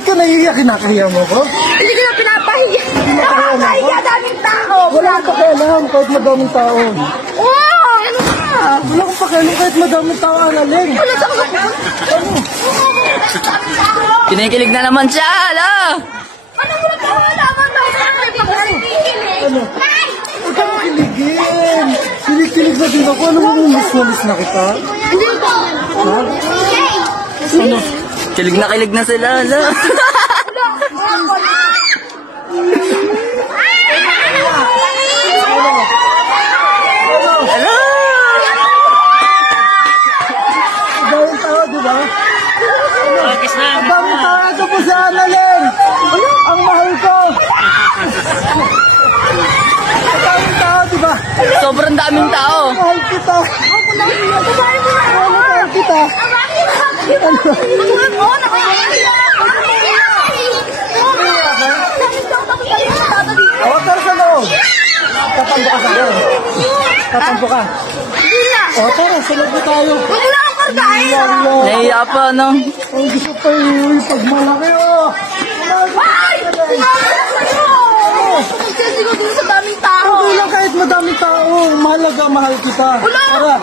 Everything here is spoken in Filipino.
Ba't ka nahihiya? Kinakahiya mo ko? Hindi ko na pinapahiya. Nakakahiya, daming tao. Wala kang pakialam kahit madaming tao. Oo, ano na? Wala kang pakialam kahit madaming tao, Annalyn. Wala sa mga Ano? Kinikilig na naman siya, ala! Ano mo na wala daw sa kinikilig? Ano? Huwag kang kiligin. Kilig na din ako. Ano mo miss na kita? Hindi ko. Ha? Ano? Kilig na sila, ala! Ala! Daming tao, di ba? Daming tao. Ito po si Annalyn. Ang mahal ko. Daming tao, di ba? Sobrang daming tao! Mahal kita. Mahal kita. O, tara sa loob. Tatambo ka sa loob. Tatambo ka. O, tara, sa loob na tayo. Wala akong kargahin. Nahiya pa, no? Ang gusto pa yung pag malaki, o. Ay! Magsisigod dun sa daming tao. Okay lang kahit madaming tao. Mahalaga, mahal kita. Wala Tara.